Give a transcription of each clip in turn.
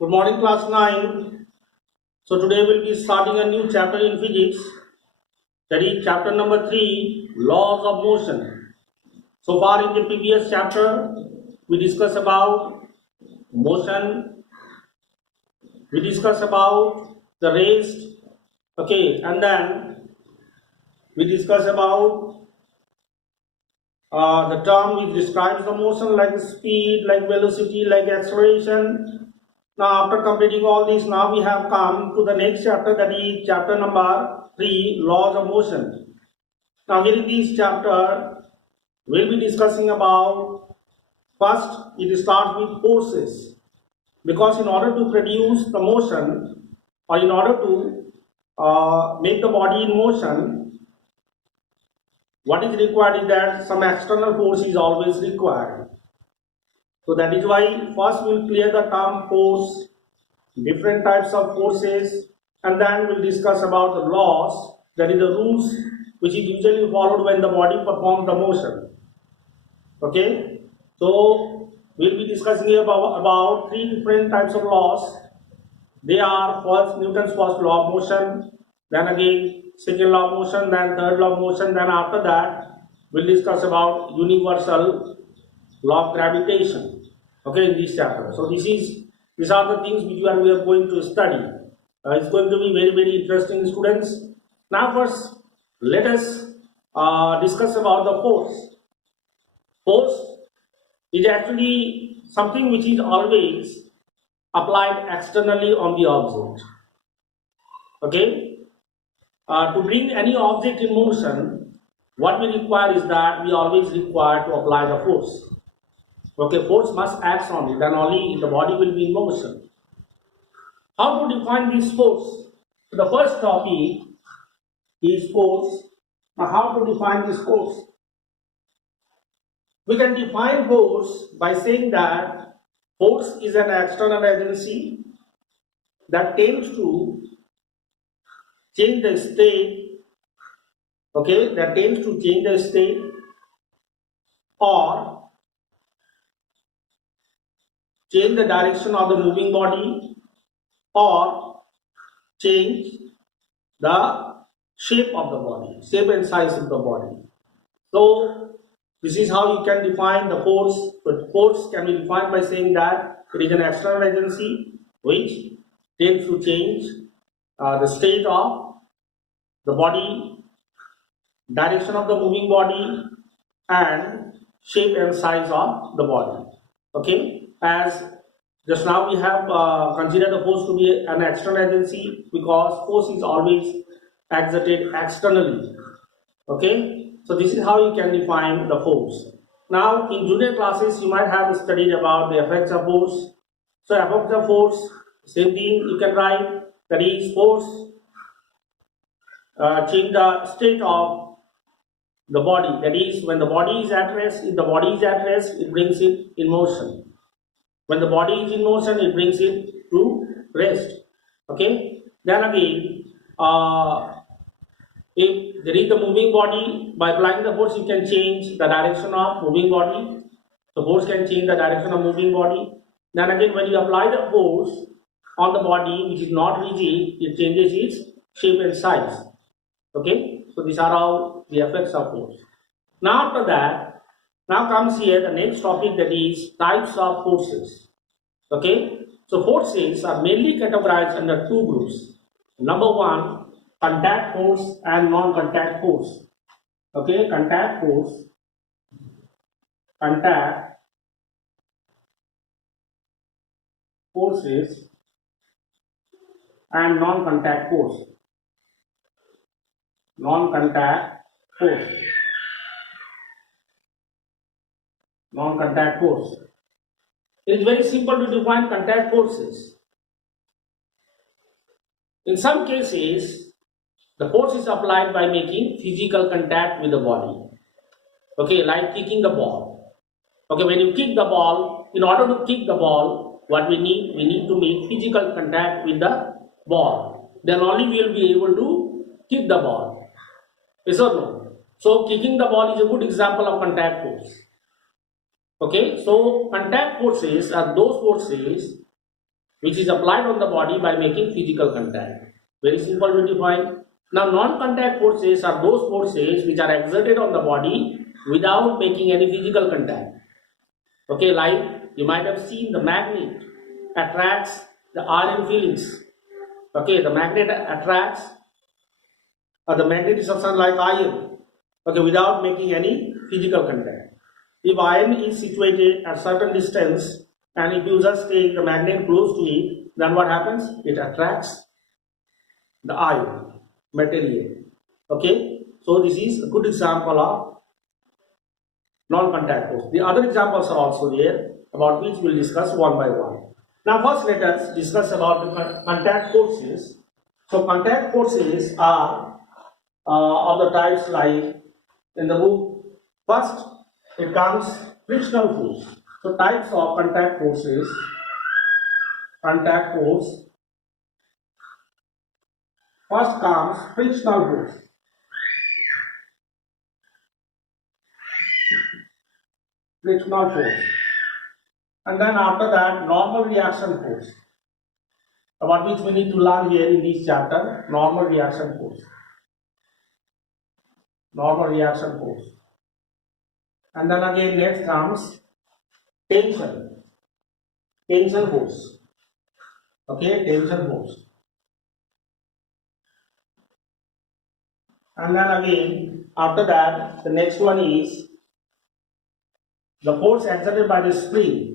Good morning, class 9. So today we'll be starting a new chapter in physics, that is chapter number 3, laws of motion. So far in the previous chapter, we discussed about motion, we discussed about the rest, okay, and then we discussed about the term which describes the motion, like speed, like velocity, like acceleration. Now after completing all this, now we have come to the next chapter, that is chapter number 3, laws of motion. Now here in this chapter, we'll be discussing about, first it starts with forces, because in order to produce the motion, or in order to make the body in motion, what is required is that some external force is always required. So that is why first we'll clear the term force, different types of forces, and then we'll discuss about the laws, that is the rules which is usually followed when the body performs the motion. Okay, so we'll be discussing here about 3 different types of laws. They are first Newton's first law of motion, then again second law of motion, then third law of motion, then after that we'll discuss about universal law of gravitation. Okay, in this chapter. So these are the things which we are going to study. It's going to be very interesting, students. Now first let us discuss about the force. Force is actually something which is always applied externally on the object. Okay, to bring any object in motion, what we require is that we always require to apply the force. Okay, force must act on it, then only the body will be in motion. How to define this force? The first topic is force. Now how to define this force? We can define force by saying that force is an external agency that tends to change the state, okay, that tends to change the state or change the direction of the moving body or change the shape of the body, shape and size of the body. So this is how you can define the force. But force can be defined by saying that it is an external agency which tends to change the state of the body, direction of the moving body, and shape and size of the body. Okay, as just now we have considered the force to be an external agency because force is always exerted externally. Okay, so this is how you can define the force. Now in junior classes you might have studied about the effects of force. So effects of force, same thing you can write, that is force change the state of the body, that is when the body is at rest. If the body is at rest, it brings it in motion. When the body is in motion, it brings it to rest. Okay, then again if there is the moving body, by applying the force you can change the direction of moving body. The force can change the direction of moving body. Then again when you apply the force on the body which is not rigid, it changes its shape and size. Okay, so these are all the effects of force. Now after that, now comes here the next topic, that is types of forces. Okay, so forces are mainly categorized under 2 groups. Number 1, contact force and non-contact force. Okay, contact force, contact forces and non-contact force. Non-contact force. Non-contact force. It is very simple to define contact forces. In some cases, the force is applied by making physical contact with the body. Okay, like kicking the ball. Okay, when you kick the ball, in order to kick the ball, what we need to make physical contact with the ball. Then only we will be able to kick the ball. Yes or no? So kicking the ball is a good example of contact force. Okay, so contact forces are those forces which is applied on the body by making physical contact. Very simple to define. Now, non-contact forces are those forces which are exerted on the body without making any physical contact. Okay, like you might have seen the magnet attracts the iron filings. Okay, the magnet attracts the magnetic substance like iron. Okay, without making any physical contact. If iron is situated at certain distance and if you just take the magnet close to it, then what happens? It attracts the iron material. Okay, so this is a good example of non-contact force. The other examples are also there, about which we'll discuss one by one. Now first let us discuss about the contact forces. So contact forces are of the types like in the book. First it comes frictional force. So types of contact forces. Contact force. First comes frictional force. Frictional force. And then after that, normal reaction force, about which we need to learn here in this chapter. Normal reaction force. Normal reaction force. And then again next comes tension. Tension force. Okay, tension force. And then again after that, the next one is the force exerted by the spring.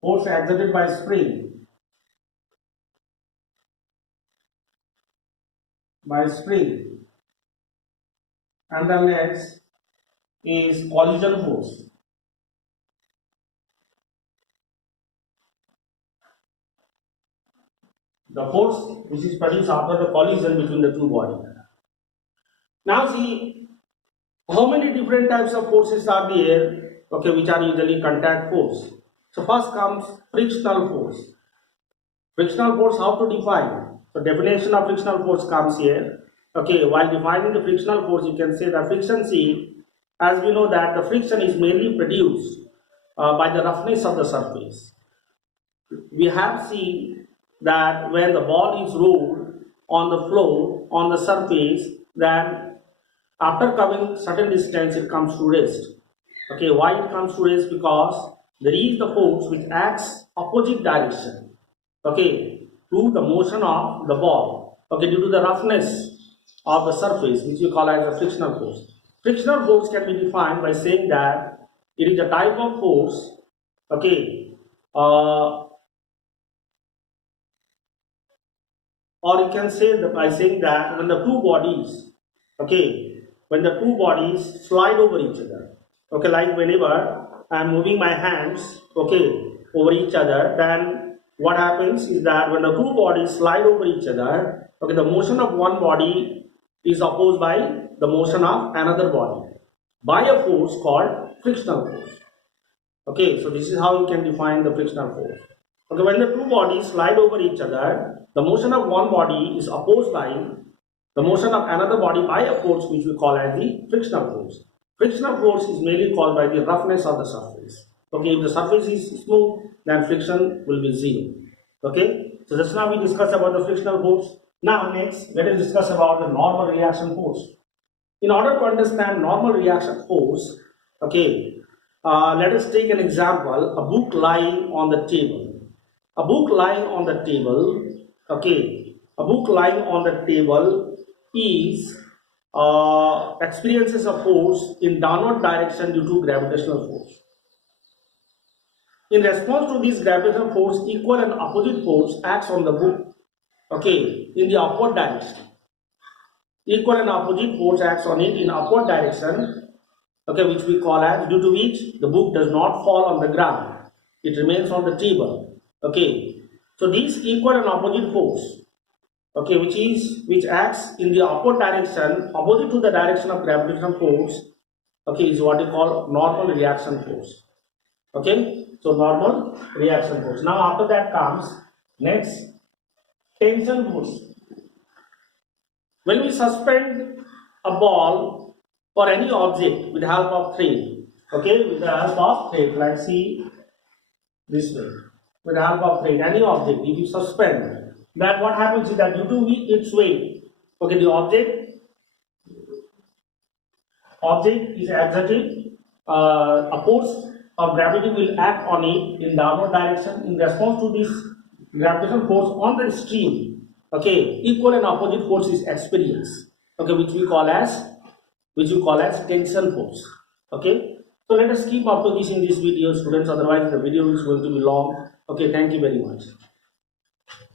Force exerted by spring. By spring. And the next is collision force. The force which is produced after the collision between the two bodies. Now see, how many different types of forces are there, okay, which are usually contact force. So first comes frictional force. Frictional force, how to define? So definition of frictional force comes here. Okay, while defining the frictional force, you can say that friction, see, as we know that the friction is mainly produced by the roughness of the surface. We have seen that when the ball is rolled on the floor, on the surface, then after covering certain distance, it comes to rest. Okay, why it comes to rest? Because there is the force which acts opposite direction. Okay, to the motion of the ball. Okay, due to the roughness of the surface, which we call as a frictional force. Frictional force can be defined by saying that it is a type of force. Okay, or you can say that by saying that when the two bodies, okay, when the two bodies slide over each other, okay, like whenever I am moving my hands, okay, over each other, then what happens is that when the two bodies slide over each other, okay, the motion of one body is opposed by the motion of another body by a force called frictional force. Okay, so this is how you can define the frictional force. Okay, when the two bodies slide over each other, the motion of one body is opposed by the motion of another body by a force which we call as the frictional force. Frictional force is mainly caused by the roughness of the surface. Okay, if the surface is smooth, then friction will be zero. Okay, so just now we discussed about the frictional force. Now next, let us discuss about the normal reaction force. In order to understand normal reaction force, okay, let us take an example, a book lying on the table. A book lying on the table, okay, a book lying on the table is experiences a force in downward direction due to gravitational force. In response to this gravitational force, equal and opposite force acts on the book, okay, in the upward direction. Equal and opposite force acts on it in upward direction, okay, which we call as, due to which the book does not fall on the ground. It remains on the table. Okay, so this equal and opposite force, okay, which acts in the upward direction opposite to the direction of gravitational force, okay, is what we call normal reaction force. Okay, so normal reaction force. Now after that comes next tension force. When we suspend a ball or any object with the help of thread, okay, with the help of thread, like see this way. with the help of thread, any object, if you suspend, then what happens is that due to its weight, okay, the object is exerted, a force of gravity will act on it in downward direction. In response to this gravitational force on the stream, okay, equal and opposite force is experienced, okay, which we call as tension force. Okay, so let us keep up to this in this video, students, otherwise the video is going to be long. Okay, thank you very much.